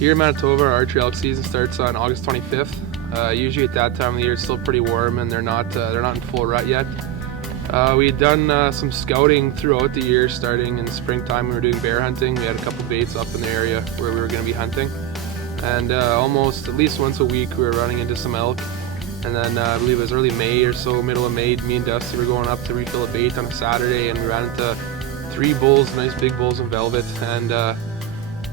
Here in Manitoba, our archery elk season starts on August 25th. Usually at that time of the year it's still pretty warm and they're not in full rut yet. We'd done some scouting throughout the year. Starting in the springtime we were doing bear hunting. We had a couple baits up in the area where we were going to be hunting. And almost at least once a week we were running into some elk. And then I believe it was early May or so, middle of May, me and Dusty were going up to refill a bait on a Saturday, and we ran into 3 bulls, nice big bulls in velvet, and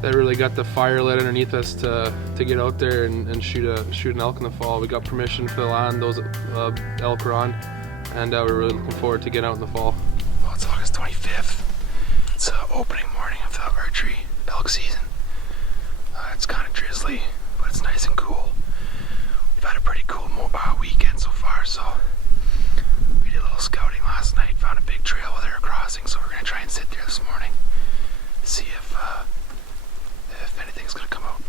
that really got the fire lit underneath us to get out there and shoot an elk in the fall. We got permission for the land those elk were on, and we're really looking forward to getting out in the fall. Well, it's August 25th. It's opening morning of the archery elk season. It's kind of drizzly, but it's nice and cool. We've had a pretty cool weekend so far, so we did a little scouting last night, found a big trail while they were crossing, so we're going to try and sit there this morning, see if anything's going to come out.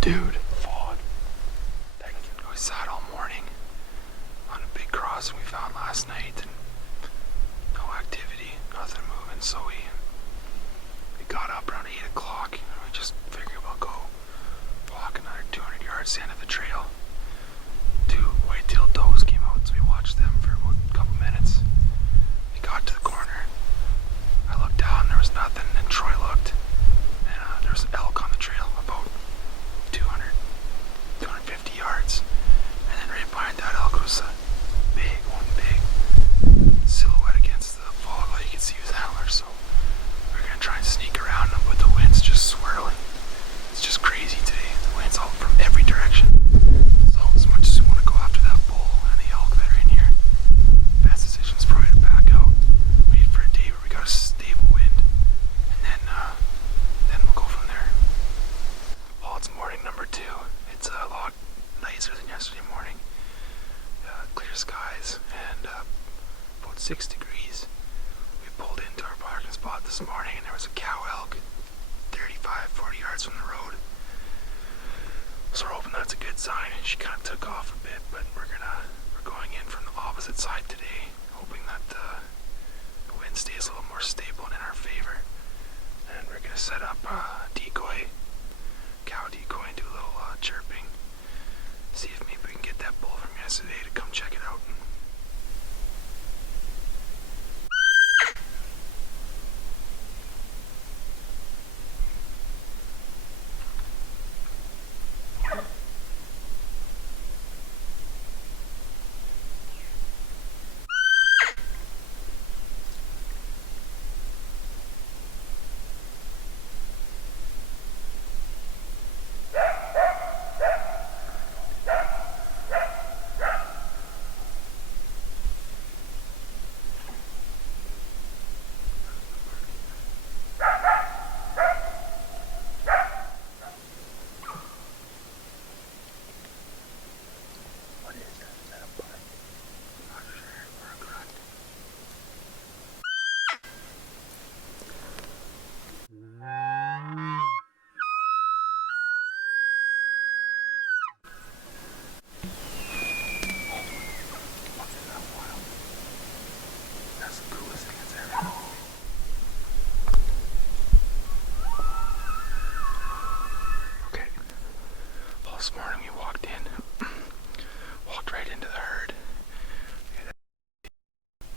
Dude, fog. We sat all morning on a big crossing we found last night, and no activity, nothing moving, so we got up around 8 o'clock and we just figured we'll go walk another 200 yards to the end of the trail. 2 white-tailed does came out, so we watched them for about a couple minutes. We got to the corner, I looked down, there was nothing, and Troy looked, and there was an elk on the trail about 250 yards, and then right behind that elk was a big silhouette against the fog. All you could see was antlers, so we're gonna try and sneak around them, but the wind's just swirling. It's just crazy today. The wind's all from every direction. So as much as we want to go after that bull and the elk that are in here, best decision is probably to back out, wait for a day where we got a stable wind, and then we'll go from there. Well, it's morning number 2. It's a lot nicer than yesterday morning. Clear skies and about 6 degrees. We pulled into our parking spot this morning and there was a cow elk 35-40 yards from the road. So we're hoping that's a good sign. She kind of took off a bit, but we're going in from the opposite side today, hoping that the wind stays a little more stable and in our favor. And we're gonna set up a decoy, cow decoy, and do a little chirping. See if maybe we can get that bull from yesterday to come check it out. This morning we walked right into the herd. We had a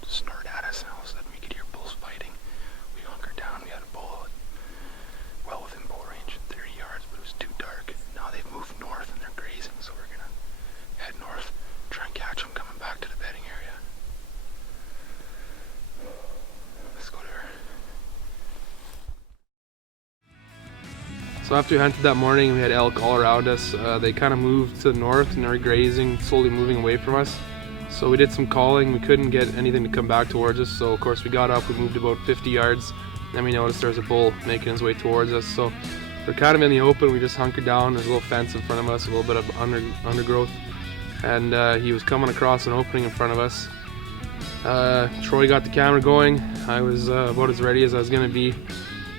snort at us, and all of a sudden we could hear bulls fighting. We hunkered down. We had a bull well within bow range, 30 yards, but it was too dark. Now they've moved north and they're grazing, so we're gonna head north, try and catch them coming back to the bedding area. Let's go to her. So after we hunted that morning, we had elk all around us. They kind of moved to the north and they were grazing, slowly moving away from us. So we did some calling. We couldn't get anything to come back towards us. So of course we got up, we moved about 50 yards. Then we noticed there was a bull making his way towards us. So we're kind of in the open. We just hunkered down. There's a little fence in front of us, a little bit of undergrowth. And he was coming across an opening in front of us. Troy got the camera going. I was about as ready as I was going to be.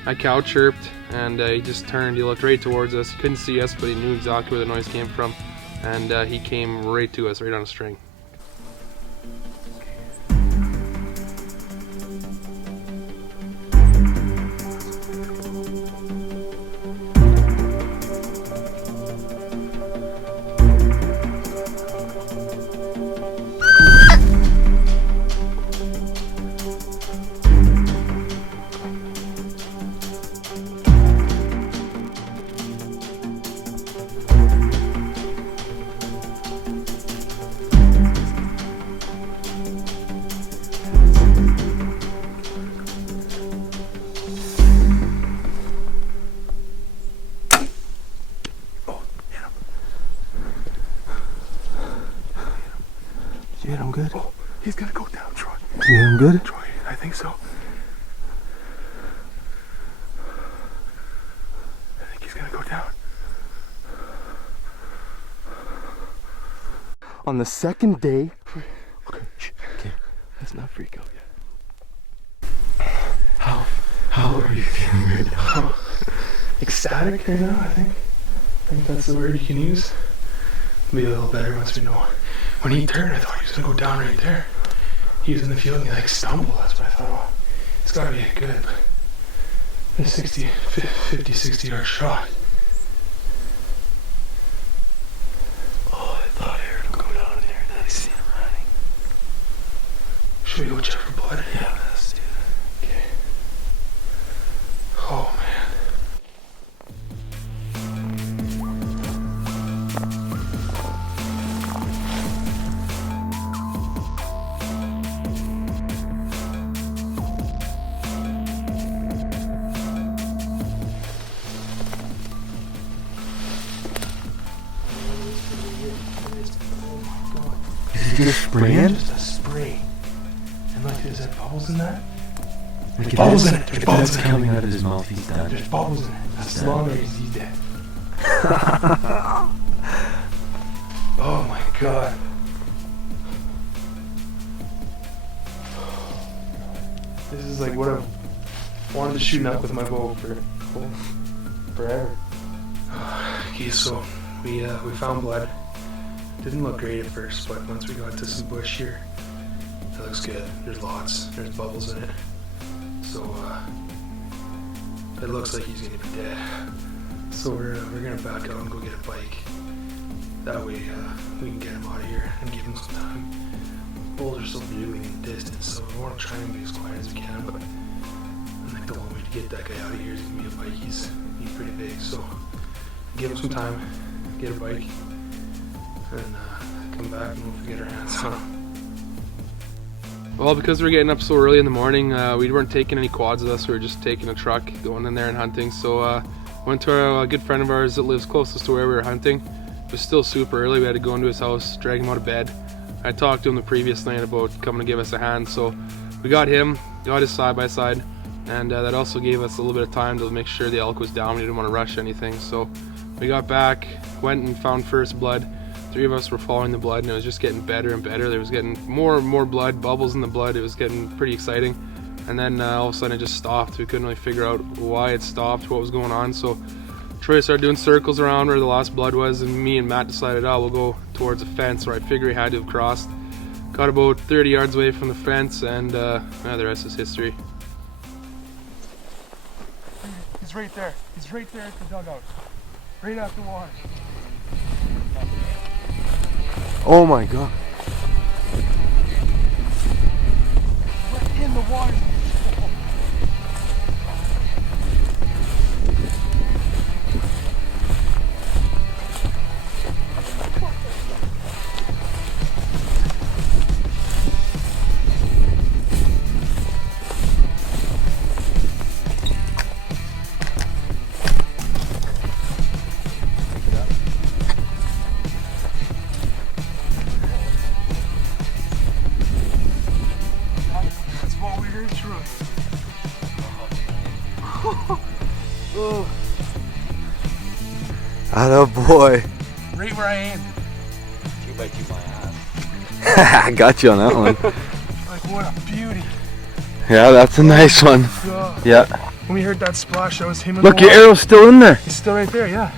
I cow chirped and he just turned. He looked right towards us. He couldn't see us, but he knew exactly where the noise came from. And he came right to us, right on a string. Did you hit him good? Oh, he's gonna go down, Troy. Did you hit him good? Troy, I think so. I think he's gonna go down. On the second day. Okay, let's not freak out yet. How are you feeling right now? Ecstatic right now, I think that's the word you can use. Be a little better once we know. When he turned, I thought he was gonna go down right there. He was in the field and he like stumbled. That's what I thought. Oh, it's gotta be good, but a 50, 60 yard shot. Oh, I thought I heard him go down there and then I seen him running. Should we go check for blood? Yeah, let's do that. Okay. Oh man. Did you just spray him? Just a spray. And look, there's that bubbles in that? Like bubbles in it. There's If bubbles that's in it. coming out of his mouth, he's done. There's bubbles in it. That's Done. longer as he's dead. Oh my god. This is like what I've wanted to shoot up with my bow for forever. Okay, so we found blood. Didn't look great at first, but once we got to some bush here, it looks good. There's lots. There's bubbles in it. So it looks like he's gonna be dead. So we're gonna back out and go get a bike. That way we can get him out of here and give him some time. Bulls are still bugling in the distance, so we want to try and be as quiet as we can. But I think the only way to get that guy out of here is gonna be a bike. He's pretty big, so give him some time, get a bike, and come back and we'll get our hands on him. Well, because we're getting up so early in the morning, we weren't taking any quads with us. We were just taking a truck, going in there and hunting. So went to a good friend of ours that lives closest to where we were hunting. It was still super early. We had to go into his house, drag him out of bed. I talked to him the previous night about coming to give us a hand. So we got him, got his side-by-side, and that also gave us a little bit of time to make sure the elk was down. We didn't want to rush anything. So we got back, went and found first blood. 3 of us were following the blood, and it was just getting better and better. There was getting more and more blood, bubbles in the blood. It was getting pretty exciting. And then all of a sudden it just stopped. We couldn't really figure out why it stopped, what was going on. So Troy started doing circles around where the last blood was, and me and Matt decided, oh, we'll go towards a fence where I figure he had to have crossed. Got about 30 yards away from the fence, and the rest is history. He's right there. He's right there at the dugout. Right at the water. Oh my god. Right in the water. Attaboy. Right where I aimed. 2x2 my ass. I got you on that one. Like, what a beauty. Yeah, that's a nice one. God. Yeah. When we heard that splash, that was him in Look, the your water. arrow's still in there. He's still right there, yeah.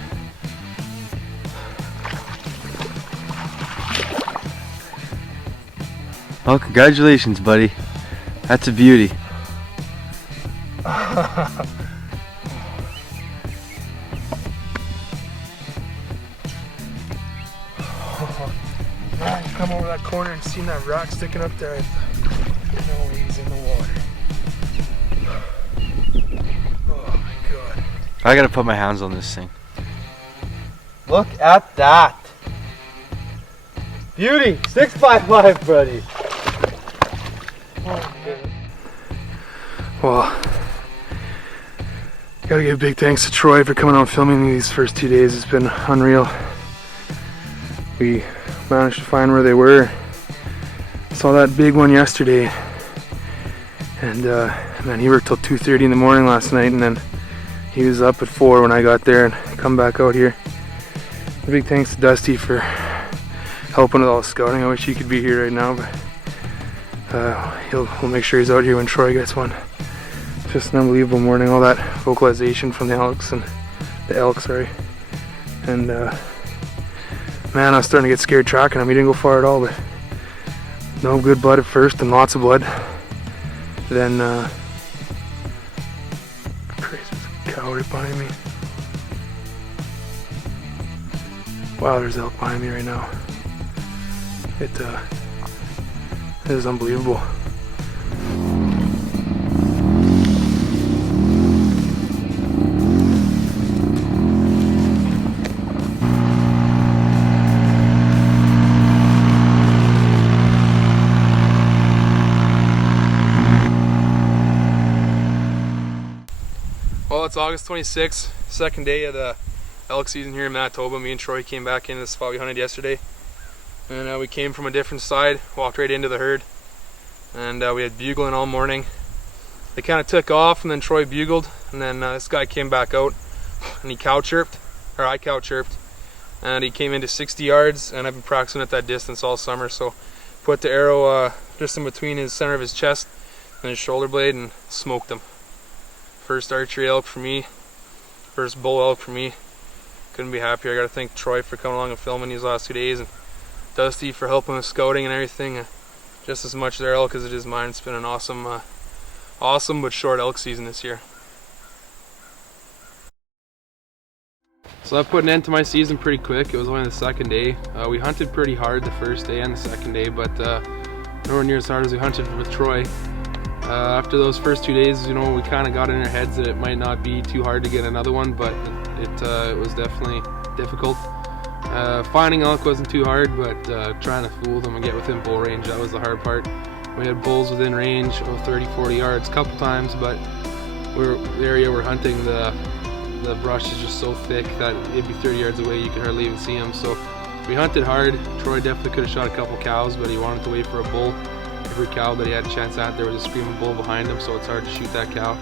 Oh, congratulations, buddy. That's a beauty. Man, come over that corner and seen that rock sticking up there. No, he's in the water. Oh my god. I gotta put my hands on this thing. Look at that. Beauty, 655, buddy. Well, gotta give big thanks to Troy for coming out filming these first 2 days. It's been unreal. We managed to find where they were. Saw that big one yesterday, and man, he worked till 2:30 in the morning last night, and then he was up at 4 when I got there and come back out here. Big thanks to Dusty for helping with all the scouting. I wish he could be here right now, but we'll make sure he's out here when Troy gets one. Just an unbelievable morning. All that vocalization from the Elks and the Elk, sorry. And man, I was starting to get scared tracking him. He didn't go far at all, but no good blood at first and lots of blood. Then crazy, there's a cow right behind me. Wow, there's elk behind me right now. It is unbelievable. Well, it's August 26th, second day of the elk season here in Manitoba. Me and Troy came back into the spot we hunted yesterday. And we came from a different side, walked right into the herd. And we had bugling all morning. They kind of took off and then Troy bugled. And then this guy came back out and he cow chirped, or I cow chirped. And he came into 60 yards, and I've been practicing at that distance all summer. So put the arrow just in between his center of his chest and his shoulder blade and smoked him. First archery elk for me, first bull elk for me. Couldn't be happier. I gotta thank Troy for coming along and filming these last 2 days, and Dusty for helping with scouting and everything. Just as much their elk as it is mine. It's been an awesome but short elk season this year. So that put an end to my season pretty quick. It was only the second day. We hunted pretty hard the first day and the second day, but nowhere near as hard as we hunted with Troy. After those first 2 days, you know, we kind of got in our heads that it might not be too hard to get another one, but it was definitely difficult. Finding elk wasn't too hard, but trying to fool them and get within bull range, that was the hard part. We had bulls within range of 30-40 yards a couple times, but the area we're hunting, the brush is just so thick that it'd be 30 yards away, you could hardly even see them. So we hunted hard. Troy definitely could have shot a couple cows, but he wanted to wait for a bull. Every cow that he had a chance at, there was a screaming bull behind him, so it's hard to shoot that cow.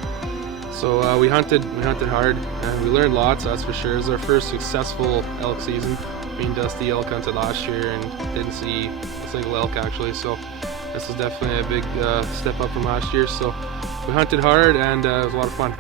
So we hunted hard, and we learned lots, that's for sure. It was our first successful elk season. Me and Dusty elk hunted last year and didn't see a single elk actually, so this was definitely a big step up from last year. So we hunted hard, and it was a lot of fun.